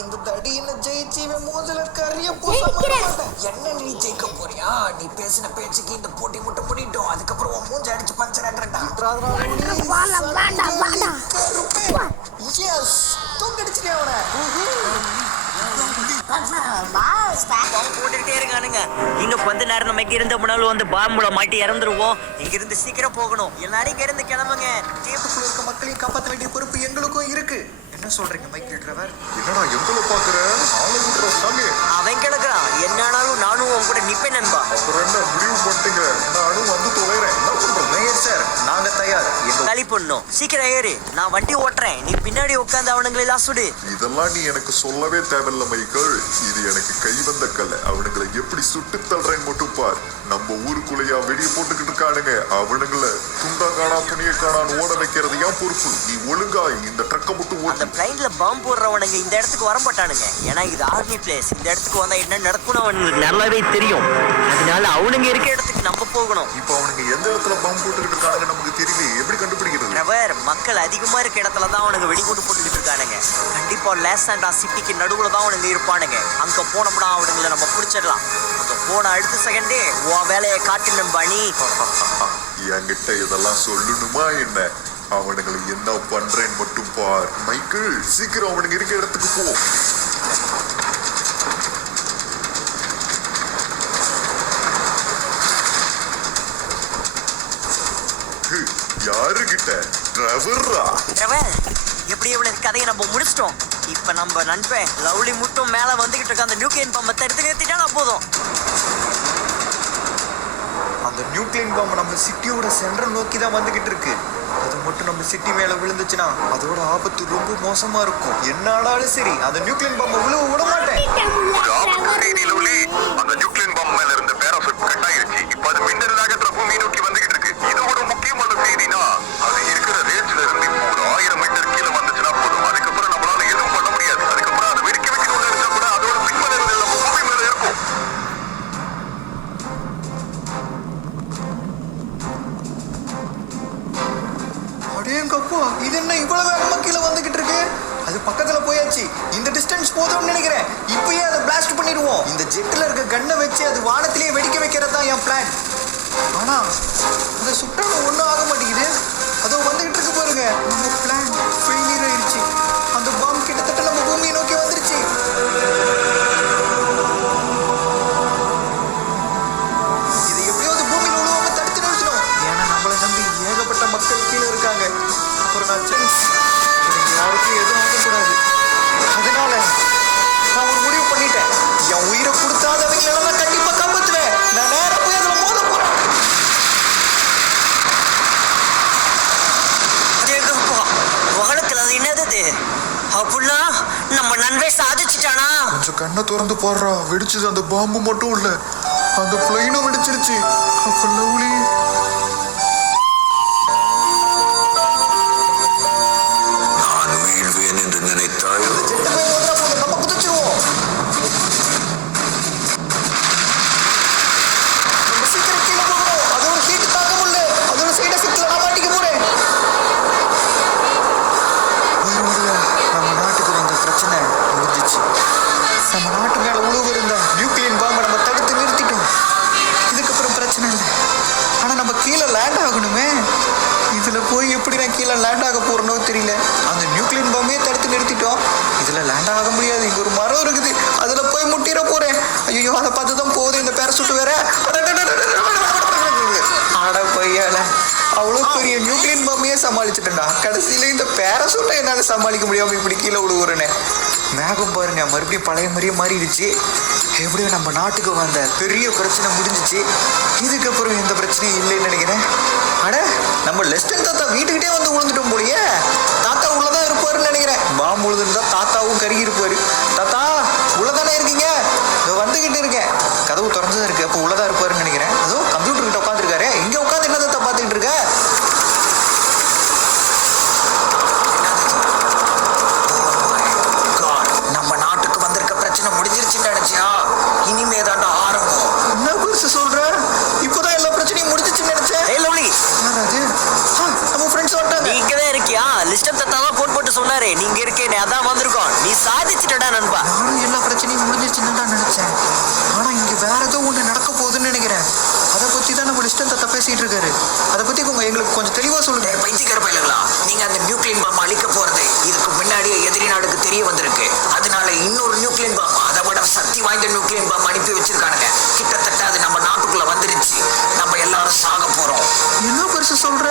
இந்த தடியின ஜெயிச்சு இவன் மோதல கரிய என்ன நீ ஜெயிக்க போறியா? நீ பேசின பேச்சுக்கு இந்த போட்டி மட்டும் பண்ணிட்டோம். அதுக்கப்புறம் உன் மூஞ்ச அடிச்சு பஞ்சர் ஆடுறா. எஸ் தூக்கடிச்சிட்டே அவனை. போட்டுக்கிட்டே இருக்கானுங்க. இன்னும் கொஞ்ச நேரம் நமக்கு இருந்த முன்னாலும் வந்து பாம்புல மாட்டி இறந்துருவோம். இங்க இருந்து சீக்கிரம் போகணும். எல்லாரும் இங்க இருந்து கிளம்புங்க. தீப்புக்குள்ள இருக்க மக்களையும் காப்பாற்ற வேண்டிய பொறுப்பு எங்களுக்கும் இருக்கு. என்ன சொல்றீங்க மைக்கேல் டிரைவர்? என்னடா எங்களை பாக்குற? அவன் கிடக்குறான். என்னாலும் நானும் உன் கூட நிப்பேன் நண்பா. அப்புறம் என்ன முடிவு பண்ணிட்டீங்க? நானும் வந்து தொலைறேன். என்ன பண்றது? மேயர் சார் நாங்க தயார். களி பண்ணும். சீக்கிரம் ஏறு. நான் வண்டி ஓட்டுறேன். நீ பின்னாடி உட்காந்து அவனுங்களை எல்லாம் சுடு. இதெல்லாம் நீ எனக்கு சொல்லவே தேவையில்ல மைக்கேல். இது எனக்கு கை வந்த கல்ல. அவனுங்களை எப்படி சுட்டு தள்ளுறேன்னு மட்டும் பார். நம்ம ஊருக்குள்ளையா வெடிய போட்டுக்கிட்டு இருக்கானுங்க. அவனுங்களை துண்டா காணா துணிய காணான்னு ஓட வைக்கிறது ஏன் பொறுப்பு? நீ ஒழுங்கா இந்த ட்ரக்க மட்டும் ஓட்டு. பிளைன்ல பாம்பு போடுறவனுங்க இந்த இடத்துக்கு வர மாட்டானுங்க. ஏன்னா இது ஆர்மி பிளேஸ். இந்த இடத்துக்கு வந்தா என்ன நடக்கும்னு அவனுக்கு நல்லாவே தெரியும். அதனால அவனுங்க இருக்க இடத்துக்கு நம்ம போகணும். இப்போ அவனுங்க எந்த இடத்துல பாம்பு போட்டுக்கிட்டு இருக்காங்க நமக்கு தெரியல. எப்படி கண்டுபிடிக்கிறது? மக்கள் அதிகமா இருக்க இடத்துல தான் அவனுங்க வெடிகுண்டு போட்டுக்கிட்டு இருக்கானுங்க. கண்டிப்பா லேஸ் அண்ட் சிட்டிக்கு நடுவுல தான் அவனுங்க இருப்பானுங்க. அங்க போனோம்னா அவனுங்களை நம்ம பிடிச்சிடலாம். அங்க போன அடுத்த செகண்டே உன் வேலையை காட்டு நண்பா. நீ என்கிட்ட இதெல்லாம் சொல்லணுமா என்ன? அவனுங்களை என்ன பண்றேன்னு மட்டும் பார். மைக்கேல் சீக்கிரம் அவனுங்க இருக்க இடத்துக்கு போ. யாருகிட்ட? டிரைவரா? எப்படி இவனுக்கு கதையை நம்ம முடிச்சிட்டோம். இப்ப நம்ம நண்பன் லவ்லி மட்டும் மேல வந்துகிட்டு இருக்க அந்த நியூக்ளியன் பம்பை தடுத்து நிறுத்திட்டா போதும். அந்த நியூக்ளியன் பாம்பு நம்ம சிட்டியோட சென்ட்ரல் நோக்கி தான் வந்துகிட்டு இருக்கு. அது மட்டும் நம்ம சிட்டி மேல விழுந்துச்சுன்னா அதோட ஆபத்து ரொம்ப மோசமா இருக்கும். என்ன ஆனாலும் சரி அந்த நியூக்ளியன் பாம்பை விழுவ விட மாட்டேன். அந்த நியூக்ளியன் பாம்பு மேல இருந்த பேராசூட் கட் ஆயிருச்சு. இப்ப அது மின்னல் வேகத்துல பூமி நோக்கி வந்துகிட்டு இருக்கு. இது ஒரு முக்கியமான செய்தினா அது இருக்கிற ரேஞ்சில இருந்து இப்போ ஒரு 1000 மீட்டர் கீழே வந்துச்சுன்னா போதும். அதுக்கப்புறம் நம்மளால எதுவும் பண்ண முடியாது. அதுக்கப்புறம் அதை வெடிக்க வைக்கணும்னு நினைச்சா கூட அதோட பின்மலைகள் நம்ம பூமி மேல இருக்கும். அடேங்கப்பா, இது என்ன இவ்வளவு வேகமா கீழே வந்துகிட்டு இருக்கு? அது பக்கத்துல போயாச்சு. இந்த டிஸ்டன்ஸ் போதும்னு நினைக்கிறேன். இப்பயே அதை பிளாஸ்ட் பண்ணிடுவோம். இந்த ஜெட்ல இருக்க கன்னை வச்சு அது வானத்திலேயே வெடிக்க வைக்கிறது தான் என் பிளான். ஆனா அதை சுட்டாலும் ஒன்றும் ஆக மாட்டேங்குது. அதோ வந்துகிட்டு இருக்கு பாருங்க. நம்ம பிளான் ஃபெயிலியர் ஆயிடுச்சு. அந்த பாம்பு கிட்டத்தட்ட நம்ம பூமியை நோக்கி வந்துருச்சு. இதை எப்படியாவது பூமியில் உழுவாம தடுத்து நிறுத்தணும். ஏன்னா நம்மளை நம்பி ஏகப்பட்ட மக்கள் கீழே இருக்காங்க. அப்புறம் நான் யாருக்கும் எதுவும் ஆகக்கூடாது. அதனால நான் ஒரு முடிவு பண்ணிட்டேன். என் உயிரை கொடுத்தாதவங்கள கண்டிப்பா காப்பாத்துவேன். நான் நேரா போய் அதுல மோத போறேன். வானத்துல அது என்னது? அப்படின்னா நம்ம நண்பே சாதிச்சுட்டானா? கொஞ்சம் கண்ணை திறந்து போடுறா. வெடிச்சது அந்த பாம்பு மட்டும் இல்ல, அந்த பிளைனும் வெடிச்சிருச்சு. அப்ப லவ்லி நான் வீழ்வேன் என்று நினைத்தாயோ? நம்ம குதிச்சிருவோம். நம்ம சீக்கிரம் கீழே போகணும். அதோட ஹீட் தாங்க முடியல. அதோட சைடு எஃபெக்ட்ல நான் மாட்டிக்க போறேன். நம்ம நாட்டுக்கு வந்த பிரச்சனை முடிஞ்சிச்சு. நம்ம நாட்டு மேல உழுவு இருந்த நியூக்ளியன் பாம்பை நம்ம தடுத்து நிறுத்திட்டோம். இதுக்கப்புறம் பிரச்சனை இல்லை. ஆனா நம்ம கீழே லேண்ட் ஆகணுமே. இதுல போய் எப்படி நான் கீழே லேண்ட் ஆக போறேனோ தெரியல. அந்த நியூக்ளியன் பாம்பையே தடுத்து நிறுத்திட்டோம். இதுல லேண்ட் ஆக முடியாது. இங்க ஒரு மரம் இருக்குது. அதுல போய் முட்டிட போறேன். ஐயோ, அதை பார்த்து தான் போகுது இந்த பேரசூட் வேற. அட பையால, அவ்வளோ பெரிய நியூக்ளியன் பாம்பையே சமாளிச்சுட்டேன்டா. கடைசியில இந்த பேரசூட்டை என்னால சமாளிக்க முடியாம இப்படி கீழே விழுவுறேன்னு. மேகம் பாருங்க மறுபடியும் பழைய மாதிரியே மாறிடுச்சு. எப்படியோ நம்ம நாட்டுக்கு வந்த பெரிய பிரச்சனை முடிஞ்சிச்சு. இதுக்கப்புறம் எந்த பிரச்சனையும் இல்லைன்னு நினைக்கிறேன். அட, நம்ம லெஸ்டன் தாத்தா வீட்டுக்கிட்டே வந்து விழுந்துட்டோம் போலியே. தாத்தா உள்ளதான் இருப்பாருன்னு நினைக்கிறேன். பாம்பு விழுந்துருந்தா தாத்தாவும் கருகி இருப்பாரு. தாத்தா உள்ளதானே இருக்கீங்க? இதோ வந்துகிட்டு இருக்கேன். கதவு திறந்துதான் இருக்கு. அப்போ உள்ளதான் இருப்பாருன்னு நினைக்கிறேன். அதோ கம்ப்யூட்டர் கிட்ட உட்காந்துருக்காரு. இங்க உட்காந்து என்ன தாத்தா பார்த்துக்கிட்டு இருக்க? நம்ம நாட்டுக்கு வந்திருக்க பிரச்சனை முடிஞ்சிருச்சுன்னு நினைச்சியா? இனிமே தாண்டா ஆரம்பம். என்ன பெருசு சொல்ற? இப்போதான் எல்லா பிரச்சனையும் முடிஞ்சிச்சுன்னு நினைச்சேன். நம்ம ஃப்ரெண்ட்ஸ் வந்துட்டாங்க. நீ இங்கதான் இருக்கியா? லிஸ்ட் நண்பா. நானும் எல்லா பிரச்சனையும் முடிஞ்சிருச்சுன்னு தான் நினைச்சேன். ஆனா இங்க வேற ஏதோ ஒண்ணு நடக்க போகுதுன்னு நினைக்கிறேன். அதை பத்தி தான் நம்ம லிஸ்டன் தத்த பேசிட்டு இருக்காரு. அதை பத்தி எங்களுக்கு கொஞ்சம் தெளிவா சொல்லுங்க. பைத்தியக்கார பயிலுங்களா, நீங்க அந்த நியூக்ளியன் பாம் அழிக்க போறது இதுக்கு முன்னாடியே எதிரி நாடுக்கு தெரிய வந்திருக்கு. அதனால இன்னொரு நியூக்ளியன் பாம், அதை விட சக்தி வாய்ந்த நியூக்ளியன் பாம் அனுப்பி வச்சிருக்கானுங்க. கிட்டத்தட்ட அது நம்ம நாட்டுக்குள்ள வந்துருச்சு. நம்ம எல்லாரும் சாக போறோம். என்ன பெருசு சொல்ற?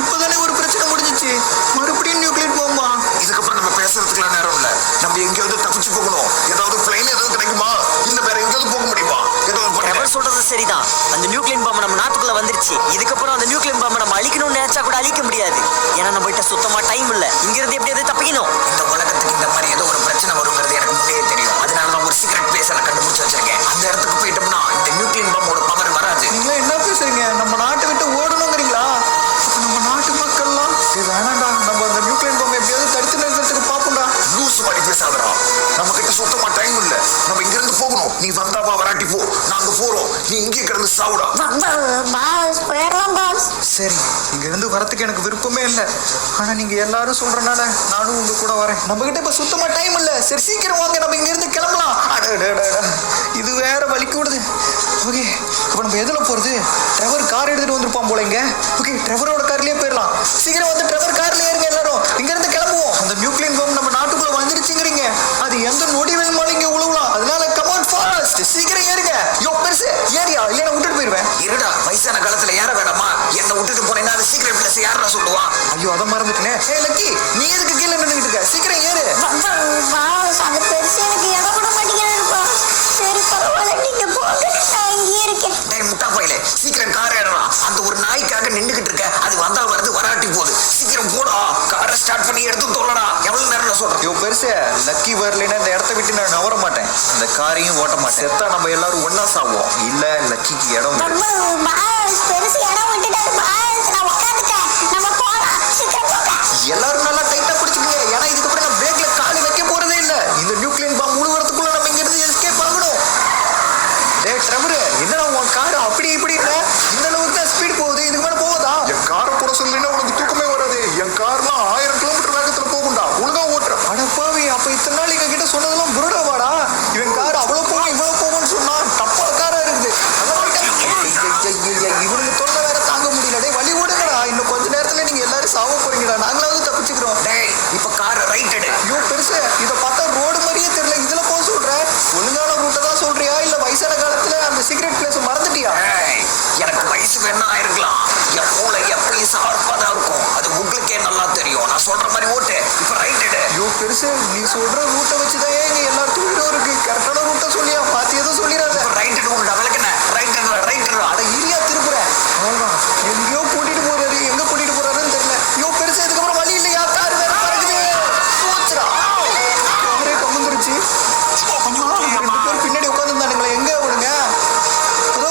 இப்பதானே ஒரு பிரச்சனை முடிஞ்சிச்சு, மறுபடியும் நியூக்ளியர் பாம்பா? இதுக்கப்புறம் நம்ம பேசுறதுக்குலாம் நேரம் இல்ல. நம்ம எங்கேயாவது தப்பிச்சு போகணும். ஏதாவது பிளைன் ஏதாவது கிடைக்குமா, இல்ல வேற எங்கேயாவது போக முடியுமா? ஏதாவது அவர் சொல்றது சரிதான். அந்த நியூக்ளியன் பாம்பு நம்ம நாட்டுக்குள்ள வந்துருச்சு. இதுக்கப்புறம் அந்த நியூக்ளியன் பாம்பை நம்ம அழிக்கணும்னு நினைச்சா கூட அழிக்க முடியாது. ஏன்னா நம்ம கிட்ட சுத்தமா டைம் இல்ல. இங்க இருந்து எப்படியாவது தப்பிக்கணும். இந்த உலகத்துக்கு இந்த மாதிரி ஏதோ ஒரு பிரச்சனை வருங்கிறது எனக்கு முன்னே தெரியும். அதனால நான் ஒரு சீக்ரெட் பிளேஸ் எல்லாம் கண்டுபிடிச்சு வச்சிருக்கேன். அந்த இடத்துக்கு போயிட்டோம்னா இந்த நியூக்ளியன் பாம்போட பவர் வராது. நீங்களா என்ன பேசுறீங்க? நம்ம நாட்டை விட்டு ஓடணுங்கிறீங்களா? அப்ப நம்ம நாட்டு மக்கள்லாம் வேணாண்டா, நம்ம அந்த நியூக்ளியர் பாம்பை எப்படியாவது தடுத்து நிறுத்துறதுக்கு பாப்போம்டா. லூஸ் மாதிரி பேசாதடா. நம்ம கிட்ட சுத்தமா டைம் இல்ல. நம்ம இங்க இருந்து போகணும். நீ வந்தாவா வராட்டி போ, நாங்க போறோம். நீ இங்கே கிடந்து சாவுடா. சரி, இங்க இருந்து வரத்துக்கு எனக்கு விருப்பமே இல்லை. ஆனா நீங்க எல்லாரும் சொல்றனால நானும் உங்க கூட வரேன். நம்ம கிட்ட இப்ப சுத்தமா டைம் இல்ல. சரி சீக்கிரம் வாங்க, நம்ம இங்க இருந்து கிளம்பலாம். அடடடடா, இது வேற வலிக்கு விடுது. ஓகே, இப்போ நம்ம எதுல போறது? டிரைவர் கார் எடுத்துட்டு வந்திருப்பான் போல இங்க. ஓகே, டிரைவரோட கார்லயே போயிடலாம். சீக்கிரம் வந்து டிரைவர் கார்ல ஏறுங்க எல்லாரும். இங்க இருந்து கிளம்புவோம். அந்த நியூக்ளியன் பாம் நம்ம நாட்டுக்குள்ள வந்துருச்சுங்கிறீங்க. அது எந்த நொடி வேணுமாலும் இங்க உழுவலாம். அதனால கமான் ஃபாஸ்ட், சீக்கிரம் ஏறுங்க. யோ பெருசு ஏரியா, இல்லைன்னா விட்டுட்டு போயிருவேன். இருடா, வயசான காலத்துல ஏற வேணாமா? என்ன விட்டுட்டு போனேன்னா அது சீக்ரெட் பிளேஸ் யாரா சொல்லுவா? ஐயோ, அதை மறந்துட்டேனே. ஹே லக்கி, நீ எதுக்கு கீழே நின்னுகிட்டு இருக்க? சீக்கிரம் ஏறு. அந்த பெருசு எனக்கு இடம் கூட மாட்டேங்கிறாருப்பா. சரி பரவாயில்ல, நீங்க போங்க, நான் இங்கேயே இருக்கேன். டேய் முட்டா பையலே, சீக்கிரம் கார் ஏறலாம். அந்த ஒரு நாய்க்காக நின்றுகிட்டு இருக்க. அது வந்தா வருது, வராட்டி போகுது. சீக்கிரம் போடா, காரை ஸ்டார்ட் பண்ணி எடுத்து தோலடா. எவ்வளவு நேரம் சொல்றேன்? ஐயோ பெருசு, லக்கி வரலைன்னா இந்த இடத்த விட்டு நான் நவர மாட்டேன். இந்த காரையும் ஓட்ட மாட்டேன். செத்தா நம்ம எல்லாரும் ஒண்ணா சாவோம். இல்ல லக்கிக்கு இடம் இல்லை. பெருசு இடம் விட்டுட்டாரு. நான் உட்காந்துட்டேன். நம்ம போலாம், சீக்கிரம் போங்க. எல்லாரும் நல்லா டைட்டா பிடிச்சுக்கங்க. ஏன்னா இதுக்கப்புறம் நான் பிரேக்ல காலி வைக்க போறதே இல்ல. இந்த நியூக்ளியன் பாம் முழுவதுக்குள்ள நம்ம இங்க இருந்து எஸ்கேப் ஆகணும். டேய் டிரைவர், என்னடா உன் கார் அப்படி இப்படி இல்ல? இந்த அளவுக்கு தான் ஸ்பீட் போகுது. இதுக்கு மேல போகுதா? என் காரை போட சொல்லினா உனக்கு தூக்கமே வராது. என் கார்லாம் 1000 கிலோமீட்டர் வேகத்துல போகும்டா. ஒழுங்கா ஓட்டுற. அடப்பாவி, அப்ப இத்தனை நாள் எங்க கிட்ட சொன்னதெல்லாம் புருடாவாடா? இவன் கார் அவ்வளவு போகும் இவ்வளவு போகும்னு சொன்னா தப்பா காரா இருக்குது. இவனுக்கு தொல்லை வேற தாங்க முடியல. டேய் வழி விடுங்கடா. இன்னும் கொஞ்ச நேரத்துல நீங்க எல்லாரும் சாவ போறீங்கடா. நாங்களாவது தப்பிச்சுக்கிறோம். டேய், இப்ப காரை ரைட் எடு. ஐயோ பெருசு, இதை பார்த்தா ரோடு மாதிரியே தெரியல. இதுல போக சொல்ற? ஒழுங்கான ரூட்டை தான் சொல்றியா, இல்ல வயசான காலத்துல அந்த சீக்ரெட் பிளேஸ் மறந்துட்டியா? டேய், எனக்கு வயசு வேணா ஆயிருக்கலாம். என் மூளை எப்பயும் சார்பா தான் இருக்கும். அது உங்களுக்கே நல்லா தெரியும். நான் சொல்ற மாதிரி ஓட்டு. இப்ப ரைட் எடு. ஐயோ பெருசு, நீ சொல்ற ரூட்டை வச்சுதான் எங்க எல்லாத்துக்கும் உயிரும் இருக்கு. கரெக்டான ரூட்டை சொல்லியா? பார்த்து எதுவும் சொல்லிடாத. இப்ப ரைட் எடு. உங்களோட விளக்குன ரைட் எடு, ரைட் எடு. அட இரியா திருப்புறேன். அவ்வளவுதான், எங்கேயோ கூட்டிட்டு போறாரு. எங்க கூட்டிட்டு போறாருன்னு தெரியல. ஐயோ பெருசு, இதுக்கப்புறம் வழி இல்லையா? கார் வேற பறக்குது. போச்சுடா. காரே கமுந்துருச்சு. அம்மா, 2 பேர் பின்னாடி உட்காந்துருந்தானுங்களே, எங்க அவனுங்க? அதோ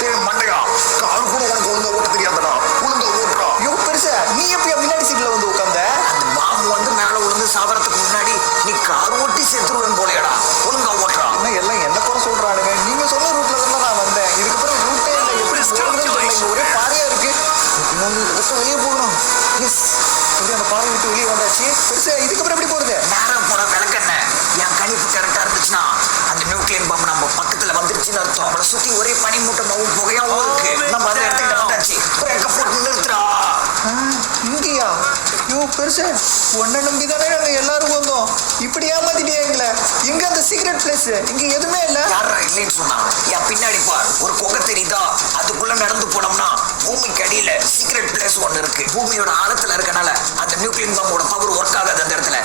டேய் மண்டையா, கார் கூட உனக்கு ஒழுங்கா ஓட்ட தெரியாதடா. ஒழுங்கா ஓட்டுறா. ஐயோ பெருசு, நீ எப்பயா முன்னாடி சீட்ல வந்து உட்கார்ந்த? அந்த பாம்பு வந்து மேல விழுந்து சாவறதுக்கு முன்னாடி நீ கார் ஓட்டி செத்துருவேன் போலையடா. ஒழுங்கா ஓட்டுறா. என்ன எல்லாம் என்ன குறை சொல்றானுங்க? நீங்க சொன்ன ரூட்ல தானே நான் வந்தேன். இதுக்கப்புறம் ரூட்டே இல்லை. எப்படி போகிறதுன்னு தெரியல. இங்க ஒரே பாறையா இருக்கு. வெளியே போகணும். எஸ், அந்த பாறை விட்டு வெளியே வந்தாச்சு. பெருசு, இதுக்கப்புறம் எப்படி போறது? நேரம் போன விளக்கென்ன? என் கணிப்பு கரெக்டா இருந்துச்சுன்னா அந்த நியூக்ளியன் பாம்பு நம்ம பக்கத்துல வந்துருச்சுன்னு அர்த்தம். அவளை சுத்தி ஒரே பனிமூட்டமாவும் புகையாவும் இருக்கு. நம்ம அந்த இடத்துக்கிட்ட வந்தாச்சு. பிரேக்க போட்டு நிறுத்துறா. இங்கேயா? ஐயோ பெருசு, உன்னை நம்பி தானே நாங்க எல்லாரும் வந்தோம். இப்படி ஏமாத்திட்டே எங்களை. எங்க அந்த சீக்ரெட் பிளேஸ்? இங்க எதுவுமே இல்ல. யாரா இல்லைன்னு சொன்னா? என் பின்னாடி பார், ஒரு குகை தெரியுதா? அதுக்குள்ள நடந்து போனோம்னா பூமிக்கு அடியில சீக்ரெட் பிளேஸ் ஒண்ணு இருக்கு. பூமியோட ஆழத்துல இருக்கனால அந்த நியூக்ளியன் பாம்போட பவர் ஒர்க் ஆகாது அந்த இடத்துல.